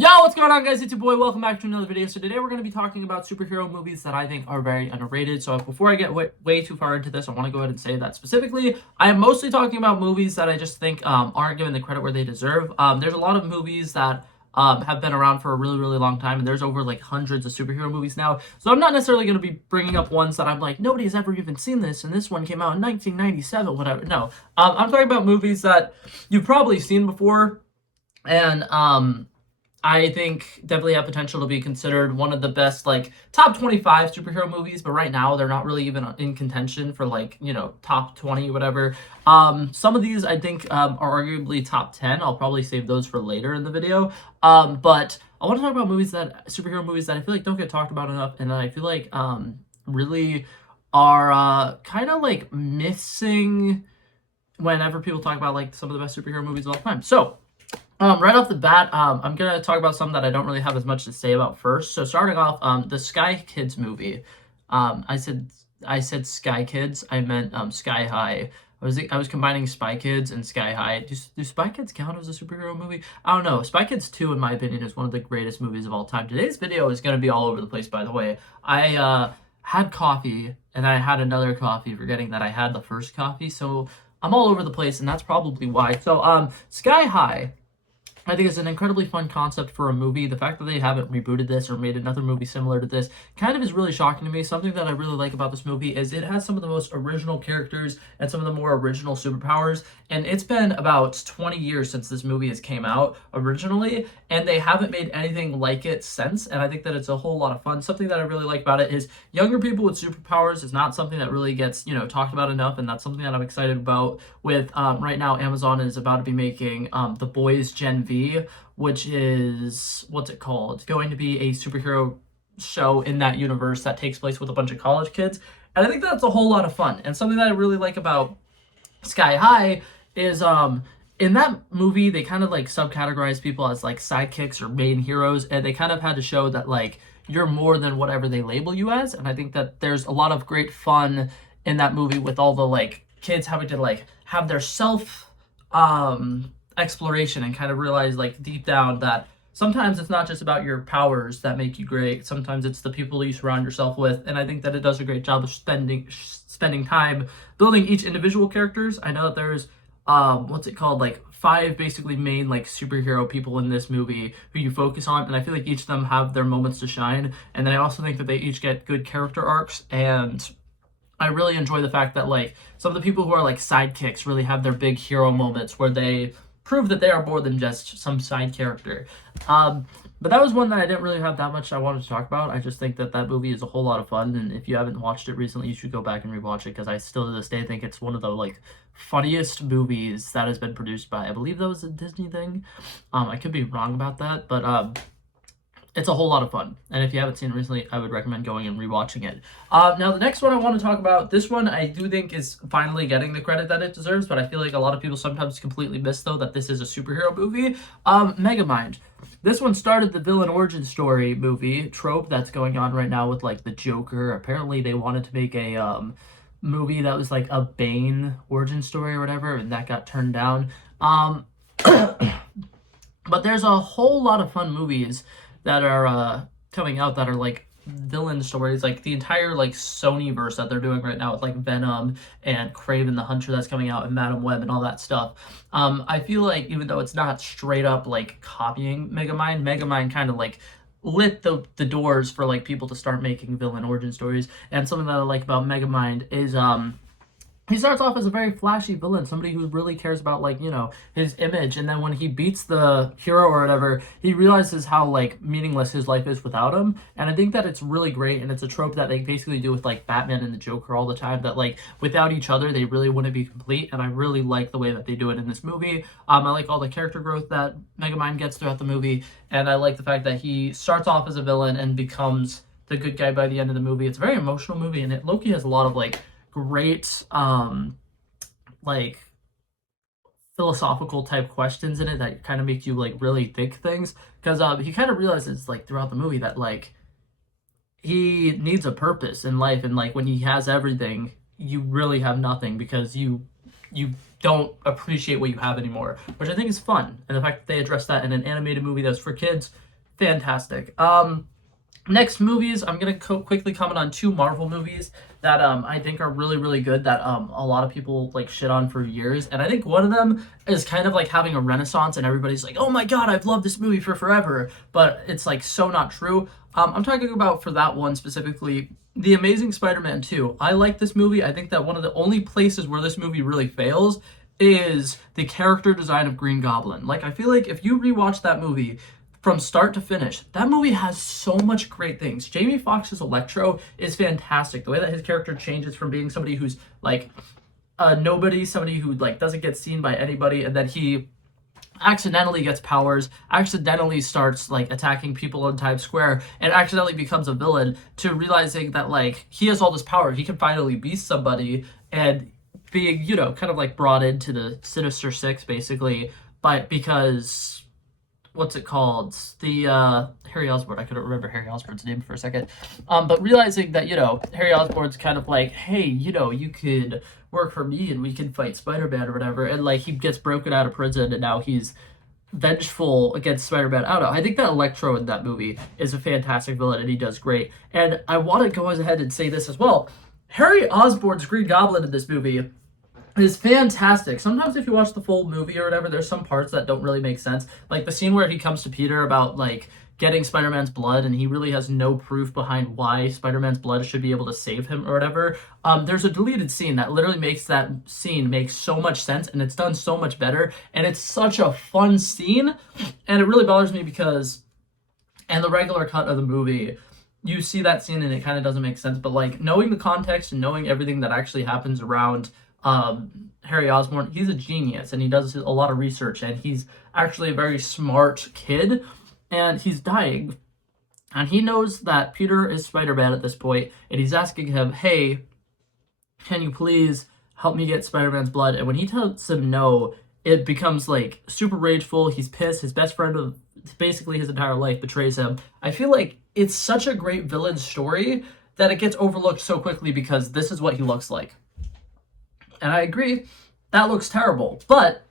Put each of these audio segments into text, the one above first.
Yo, what's going on, guys? It's your boy. Welcome back to another video. So today we're going to be talking about superhero movies that I think are very underrated. So before I get way too far into this, I want to go ahead and say that specifically, I am mostly talking about movies that I just think aren't given the credit where they deserve. There's a lot of movies that have been around for a really long time, and there's over like hundreds of superhero movies now. So I'm not necessarily going to be bringing up ones that I'm like, nobody's ever even seen this, and this one came out in 1997, whatever. No, I'm talking about movies that you've probably seen before, and I think definitely have potential to be considered one of the best, like, top 25 superhero movies, but right now they're not really even in contention for, like, top 20, whatever. Some of these I think are arguably top 10. I'll probably save those for later in the video. But I want to talk about superhero movies that I feel like don't get talked about enough, and that I feel like really are kind of like missing whenever people talk about like some of the best superhero movies of all time. So right off the bat, I'm going to talk about something that I don't really have as much to say about first. So starting off, the Sky Kids movie. I said Sky Kids. I meant Sky High. I was combining Spy Kids and Sky High. Do Spy Kids count as a superhero movie? I don't know. Spy Kids 2, in my opinion, is one of the greatest movies of all time. Today's video is going to be all over the place, by the way. I had coffee, and I had another coffee, forgetting that I had the first coffee. So I'm all over the place, and that's probably why. So Sky High, I think it's an incredibly fun concept for a movie. The fact that they haven't rebooted this or made another movie similar to this kind of is really shocking to me. Something that I really like about this movie is it has some of the most original characters and some of the more original superpowers. And it's been about 20 years since this movie has came out originally, and they haven't made anything like it since. And I think that it's a whole lot of fun. Something that I really like about it is younger people with superpowers is not something that really gets, talked about enough. And that's something that I'm excited about with right now. Amazon is about to be making The Boys Gen V, which is, what's it called? It's going to be a superhero show in that universe that takes place with a bunch of college kids. And I think that's a whole lot of fun. And something that I really like about Sky High is in that movie they kind of like subcategorize people as like sidekicks or main heroes, and they kind of had to show that like you're more than whatever they label you as. And I think that there's a lot of great fun in that movie with all the like kids having to like have their self exploration and kind of realize like deep down that sometimes it's not just about your powers that make you great. Sometimes it's the people you surround yourself with. And I think that it does a great job of spending time building each individual characters. I know that there's like 5 basically main like superhero people in this movie who you focus on, and I feel like each of them have their moments to shine. And then I also think that they each get good character arcs, and I really enjoy the fact that like some of the people who are like sidekicks really have their big hero moments where they prove that they are more than just some side character. But that was one that I didn't really have that much I wanted to talk about. I just think that that movie is a whole lot of fun, and if you haven't watched it recently, you should go back and rewatch it, because I still to this day think it's one of the like funniest movies that has been produced by, I believe that was a Disney thing. I could be wrong about that, but it's a whole lot of fun, and if you haven't seen it recently, I would recommend going and rewatching it. Now, the next one I want to talk about, this one I do think is finally getting the credit that it deserves, but I feel like a lot of people sometimes completely miss, though, that this is a superhero movie. Megamind. This one started the villain origin story movie trope that's going on right now with, like, the Joker. Apparently, they wanted to make a movie that was, like, a Bane origin story or whatever, and that got turned down. But there's a whole lot of fun movies that are coming out that are like villain stories, like the entire like Sony verse that they're doing right now with like Venom and Kraven the Hunter that's coming out, and Madam Web and all that stuff. I feel like even though it's not straight up like copying Megamind kind of like lit the doors for like people to start making villain origin stories. And something that I like about Megamind is he starts off as a very flashy villain, somebody who really cares about, like, his image. And then when he beats the hero or whatever, he realizes how, like, meaningless his life is without him. And I think that it's really great, and it's a trope that they basically do with, like, Batman and the Joker all the time, that, like, without each other, they really wouldn't be complete. And I really like the way that they do it in this movie. I like all the character growth that Megamind gets throughout the movie, and I like the fact that he starts off as a villain and becomes the good guy by the end of the movie. It's a very emotional movie, and Loki has a lot of, like, great like philosophical type questions in it that kind of make you like really think things, because he kind of realizes like throughout the movie that like he needs a purpose in life, and like when he has everything, you really have nothing, because you don't appreciate what you have anymore, which I think is fun. And the fact that they address that in an animated movie that's for kids fantastic. Next movies, I'm gonna quickly comment on two Marvel movies that I think are really really good that a lot of people like shit on for years, and I think one of them is kind of like having a renaissance, and everybody's like, oh my god, I've loved this movie for forever, but it's like so not true. I'm talking about for that one specifically, The Amazing Spider-Man 2. I like this movie. I think that one of the only places where this movie really fails is the character design of Green Goblin. Like, I feel like if you rewatch that movie from start to finish, that movie has so much great things. Jamie Foxx's Electro is fantastic. The way that his character changes from being somebody who's like a nobody, somebody who like doesn't get seen by anybody, and then he accidentally gets powers, accidentally starts like attacking people in Times Square, and accidentally becomes a villain, to realizing that like he has all this power, he can finally be somebody, and being, you know, kind of like brought into the Sinister Six basically, because what's it called? The Harry Osborn. I couldn't remember Harry Osborn's name for a second. But realizing that, you know, Harry Osborn's kind of like, hey, you know, you could work for me and we can fight Spider-Man or whatever. And like he gets broken out of prison and now he's vengeful against Spider-Man. I don't know. I think that Electro in that movie is a fantastic villain and he does great. And I want to go ahead and say this as well. Harry Osborn's Green Goblin in this movie is fantastic. Sometimes if you watch the full movie or whatever, there's some parts that don't really make sense. Like the scene where he comes to Peter about like getting Spider-Man's blood and he really has no proof behind why Spider-Man's blood should be able to save him or whatever. There's a deleted scene that literally makes that scene make so much sense, and it's done so much better, and it's such a fun scene. And it really bothers me because in the regular cut of the movie, you see that scene and it kind of doesn't make sense, but like knowing the context and knowing everything that actually happens around Harry Osborn, he's a genius and he does a lot of research, and he's actually a very smart kid, and he's dying, and he knows that Peter is Spider-Man at this point, and he's asking him, hey, can you please help me get Spider-Man's blood? And when he tells him no, it becomes like super rageful. He's pissed. His best friend of basically his entire life betrays him. I feel like it's such a great villain story that it gets overlooked so quickly because this is what he looks like. And I agree, that looks terrible. But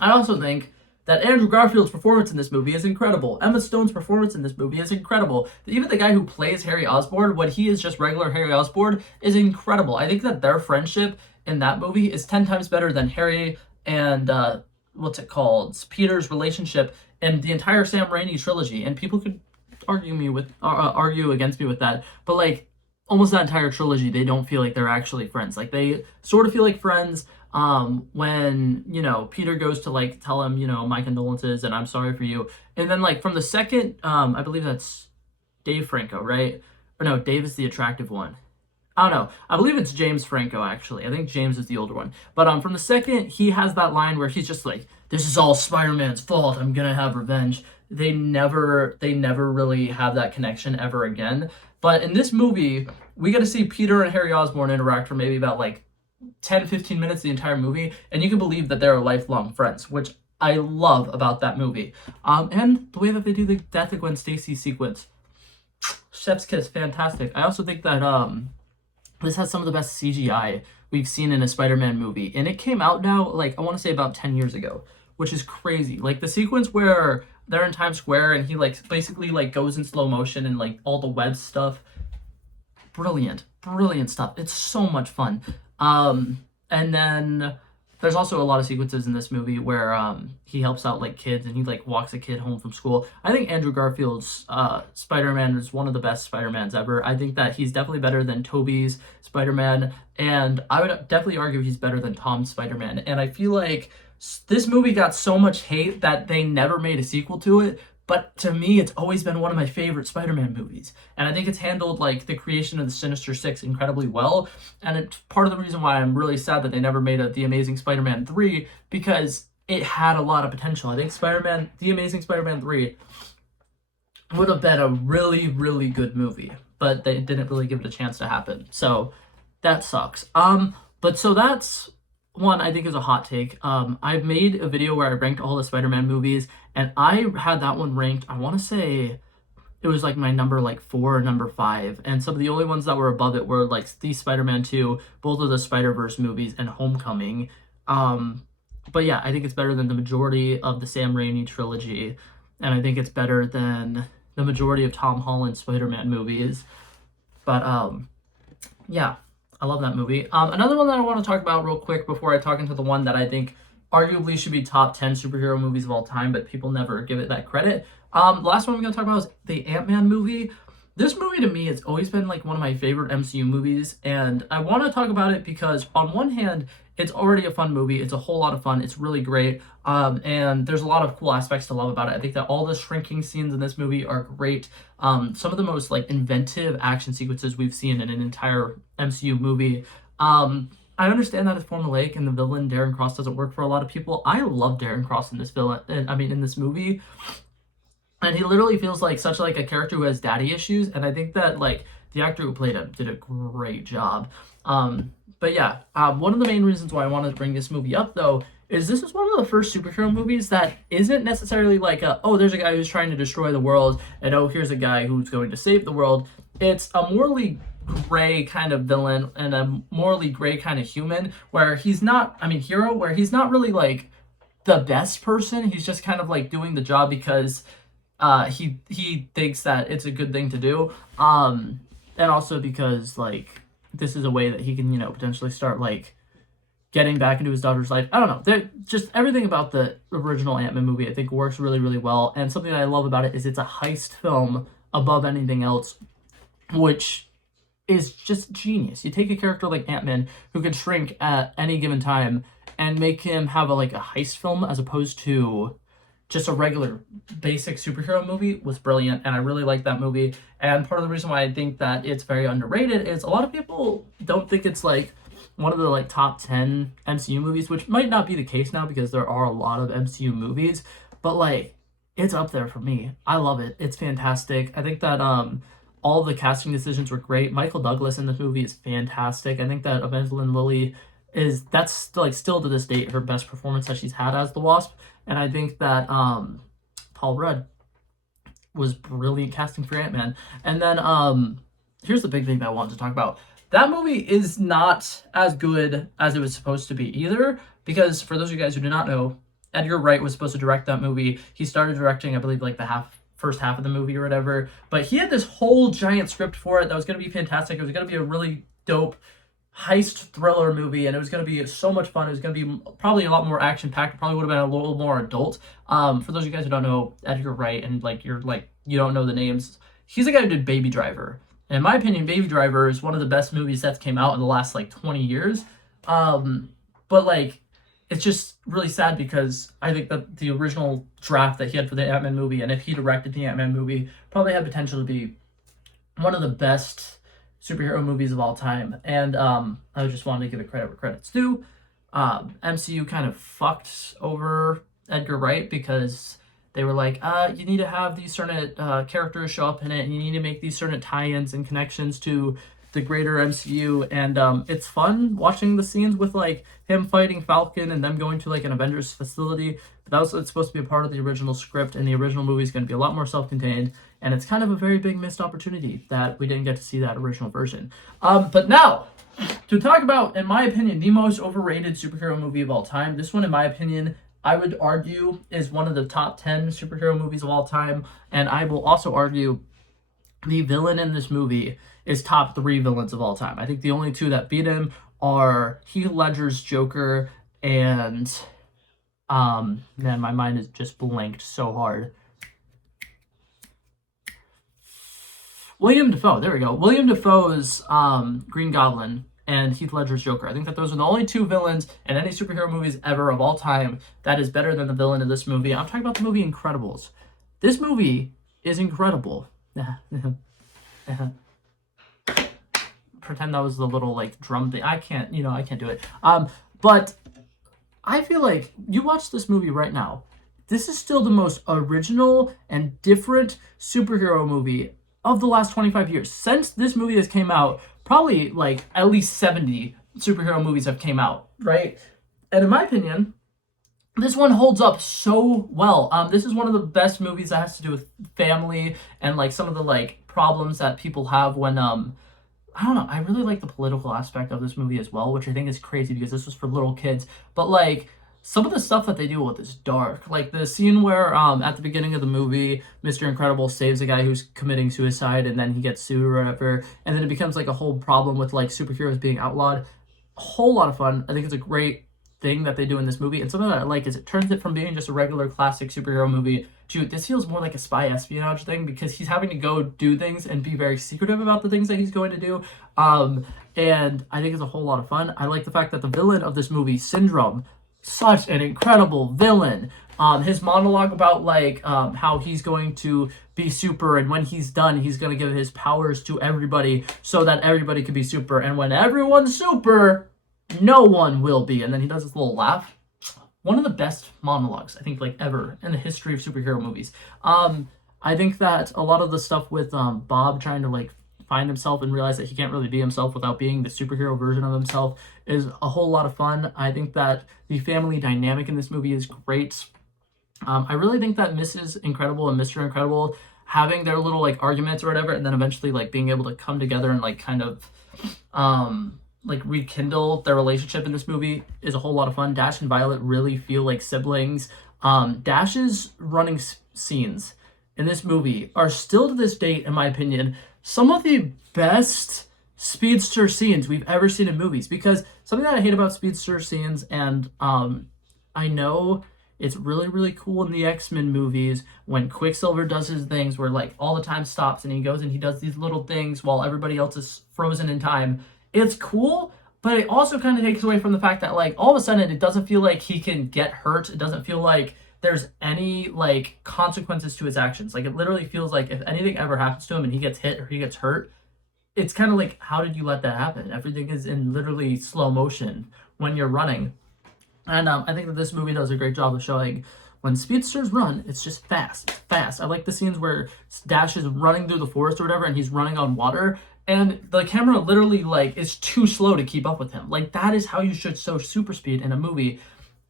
I also think that Andrew Garfield's performance in this movie is incredible. Emma Stone's performance in this movie is incredible. Even the guy who plays Harry Osborn, when he is just regular Harry Osborn, is incredible. I think that their friendship in that movie is 10 times better than Harry and, Peter's relationship in the entire Sam Raimi trilogy. And people could argue against me with that. But, like, almost that entire trilogy, they don't feel like they're actually friends. Like, they sort of feel like friends when, you know, Peter goes to, like, tell him, you know, my condolences and I'm sorry for you. And then, like, from the second, I believe that's Dave Franco, right? Or no, Dave is the attractive one. I don't know. I believe it's James Franco, actually. I think James is the older one. But from the second, he has that line where he's just like, this is all Spider-Man's fault. I'm gonna have revenge. They never really have that connection ever again. But in this movie, we get to see Peter and Harry Osborn interact for maybe about like 10, 15 minutes the entire movie, and you can believe that they're lifelong friends, which I love about that movie. And the way that they do the Death of Gwen Stacy sequence, chef's kiss, fantastic. I also think that this has some of the best CGI we've seen in a Spider-Man movie, and it came out now, like, I want to say about 10 years ago, which is crazy. Like, the sequence where they're in Times Square and he, like, basically, like, goes in slow motion and, like, all the web stuff. Brilliant stuff. It's so much fun. And then there's also a lot of sequences in this movie where he helps out, like, kids, and he, like, walks a kid home from school. I think Andrew Garfield's Spider-Man is one of the best Spider-Mans ever. I think that he's definitely better than Tobey's Spider-Man, and I would definitely argue he's better than Tom's Spider-Man. And I feel like this movie got so much hate that they never made a sequel to it, but to me, it's always been one of my favorite Spider-Man movies. And I think it's handled, like, the creation of the Sinister Six incredibly well. And it's part of the reason why I'm really sad that they never made The Amazing Spider-Man 3, because it had a lot of potential. I think The Amazing Spider-Man 3 would have been a really, really good movie, but they didn't really give it a chance to happen. So that sucks. But so that's one I think is a hot take. I've made a video where I ranked all the Spider-Man movies, and I had that one ranked, I want to say it was like my number like 4 or number 5, and some of the only ones that were above it were like the Spider-Man 2, both of the Spider-Verse movies, and Homecoming. But yeah, I think it's better than the majority of the Sam Raimi trilogy. and I think it's better than the majority of Tom Holland's Spider-Man movies. But yeah, I love that movie. Another one that I want to talk about real quick before I talk into the one that I think arguably should be top 10 superhero movies of all time, but people never give it that credit. The last one I'm going to talk about is the Ant-Man movie. This movie to me has always been like one of my favorite MCU movies, and I want to talk about it because on one hand, it's already a fun movie. It's a whole lot of fun. It's really great. And there's a lot of cool aspects to love about it. I think that all the shrinking scenes in this movie are great. Some of the most like inventive action sequences we've seen in an entire MCU movie. I understand that it's formulaic and the villain Darren Cross doesn't work for a lot of people. I love Darren Cross in this in this movie. And he literally feels like such like a character who has daddy issues, and I think that like the actor who played him did a great job. But yeah, one of the main reasons why I wanted to bring this movie up though is this is one of the first superhero movies that isn't necessarily like there's a guy who's trying to destroy the world, and here's a guy who's going to save the world. It's a morally gray kind of villain and a morally gray kind of human where he's not, hero, where he's not really like the best person. He's just kind of like doing the job because he thinks that it's a good thing to do, and also because like this is a way that he can potentially start like getting back into his daughter's life. I don't know, they're just everything about the original Ant-Man movie I think works really, really well, and something that I love about it is it's a heist film above anything else, which is just genius. You take a character like Ant-Man who can shrink at any given time and make him have a heist film as opposed to just a regular basic superhero movie was brilliant, and I really like that movie. And part of the reason why I think that it's very underrated is a lot of people don't think it's like one of the like top 10 MCU movies, which might not be the case now because there are a lot of MCU movies, but like it's up there for me. I love it. It's fantastic. I think that all the casting decisions were great. Michael Douglas in this movie is fantastic. I think that Evangeline Lilly that's like still to this date her best performance that she's had as the Wasp. And I think that Paul Rudd was brilliant casting for Ant-Man. And then here's the big thing that I wanted to talk about. That movie is not as good as it was supposed to be either, because for those of you guys who do not know, Edgar Wright was supposed to direct that movie. He started directing, I believe, like the first half of the movie or whatever. But he had this whole giant script for it that was going to be fantastic. It was going to be a really dope heist thriller movie, and it was going to be so much fun. It was going to be probably a lot more action packed. It probably would have been a little more adult. For those of you guys who don't know Edgar Wright and you don't know the names, he's the guy who did Baby Driver. And in my opinion, Baby Driver is one of the best movies that's came out in the last 20 years. But it's just really sad because I think that the original draft that he had for the Ant-Man movie, and if he directed the Ant-Man movie, probably had potential to be one of the best superhero movies of all time. And I just wanted to give it credit where credit's due. MCU kind of fucked over Edgar Wright because they were like, you need to have these certain characters show up in it, and you need to make these certain tie-ins and connections to the greater MCU. And it's fun watching the scenes with him fighting Falcon and them going to an Avengers facility. But that was supposed to be a part of the original script, and the original movie is going to be a lot more self-contained. And it's kind of a very big missed opportunity that we didn't get to see that original version. But now, to talk about, in my opinion, the most overrated superhero movie of all time. This one, in my opinion, I would argue is one of the top 10 superhero movies of all time. And I will also argue the villain in this movie is top 3 villains of all time. I think the only 2 that beat him are Heath Ledger's Joker and, man, my mind is just blanked so hard. William Dafoe, there we go. William Dafoe's Green Goblin and Heath Ledger's Joker. I think that those are the only 2 villains in any superhero movies ever of all time that is better than the villain in this movie. I'm talking about the movie Incredibles. This movie is incredible. Pretend that was the little drum thing. I can't do it. But I feel like you watch this movie right now. This is still the most original and different superhero movie of the last 25 years. Since this movie has came out, probably at least 70 superhero movies have came out, right? And in my opinion, this one holds up so well. This is one of the best movies that has to do with family and some of the problems that people have when I don't know. I really like the political aspect of this movie as well, which I think is crazy because this was for little kids. But some of the stuff that they deal with is dark. Like the scene where at the beginning of the movie, Mr. Incredible saves a guy who's committing suicide and then he gets sued or whatever, and then it becomes like a whole problem with like superheroes being outlawed. A whole lot of fun. I think it's a great thing that they do in this movie, and something that I like is it turns it from being just a regular classic superhero movie to this feels more like a spy espionage thing, because he's having to go do things and be very secretive about the things that he's going to do. And I think it's a whole lot of fun. I like the fact that the villain of this movie, Syndrome, such an incredible villain. His monologue about like how he's going to be super, and when he's done, he's going to give his powers to everybody so that everybody can be super, and when everyone's super, no one will be. And then he does this little laugh. One of the best monologues, I think, like ever in the history of superhero movies. I think that a lot of the stuff with Bob trying to like find himself and realize that he can't really be himself without being the superhero version of himself is a whole lot of fun. I think that the family dynamic in this movie is great. I really think that Mrs. Incredible and Mr. Incredible having their little like arguments or whatever, and then eventually like being able to come together and like kind of like rekindle their relationship in this movie is a whole lot of fun. Dash and Violet really feel like siblings. Dash's running scenes in this movie are still to this date, in my opinion, some of the best speedster scenes we've ever seen in movies. Because something that I hate about speedster scenes, and I know it's really, really cool in the X-Men movies when Quicksilver does his things where like all the time stops and he goes and he does these little things while everybody else is frozen in time. It's cool, but it also kind of takes away from the fact that like all of a sudden it doesn't feel like he can get hurt. It doesn't feel like there's any like consequences to his actions. Like it literally feels like if anything ever happens to him and he gets hit or he gets hurt, it's kind of like, how did you let that happen? Everything is in literally slow motion when you're running. And I think that this movie does a great job of showing when speedsters run, it's just fast. It's fast. I like the scenes where Dash is running through the forest or whatever and he's running on water, and the camera literally like is too slow to keep up with him. Like that is how you should show super speed in a movie,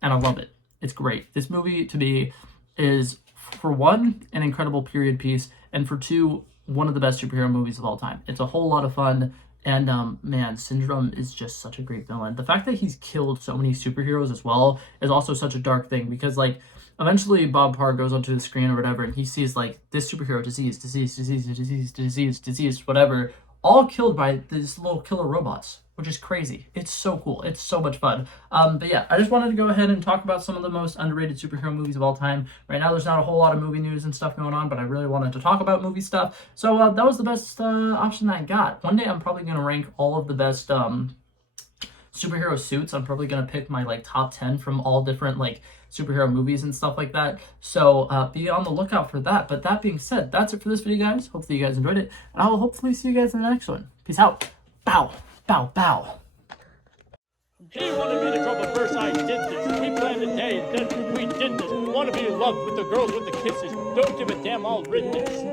and I love it. It's great. This movie to me is, for one, an incredible period piece, and for two, one of the best superhero movies of all time. It's a whole lot of fun, and man, Syndrome is just such a great villain. The fact that he's killed so many superheroes as well is also such a dark thing, because like eventually Bob Parr goes onto the screen or whatever and he sees like this superhero disease, whatever, all killed by these little killer robots, which is crazy. It's so cool. It's so much fun. But yeah, I just wanted to go ahead and talk about some of the most underrated superhero movies of all time. Right now, there's not a whole lot of movie news and stuff going on, but I really wanted to talk about movie stuff. So that was the best option that I got. One day, I'm probably going to rank all of the best superhero suits. I'm probably going to pick my like top 10 from all different like superhero movies and stuff like that. So be on the lookout for that. But that being said, that's it for this video, guys. Hopefully you guys enjoyed it, and I will hopefully see you guys in the next one. Peace out. Bow, bow, bow. He wanted me to drop a verse, I did this. We planned a day, then we did this. Wanna be in love with the girls with the kisses. Don't give a damn, I'll rid this.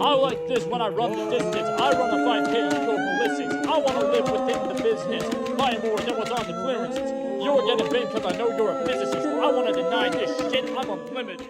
I like this when I run the distance. I run a 5K, you go ballistics. I wanna live within the business. Buy more than what's on the clearances. You're getting big cause I know you're a physicist. I wanna deny this shit, I'm unlimited.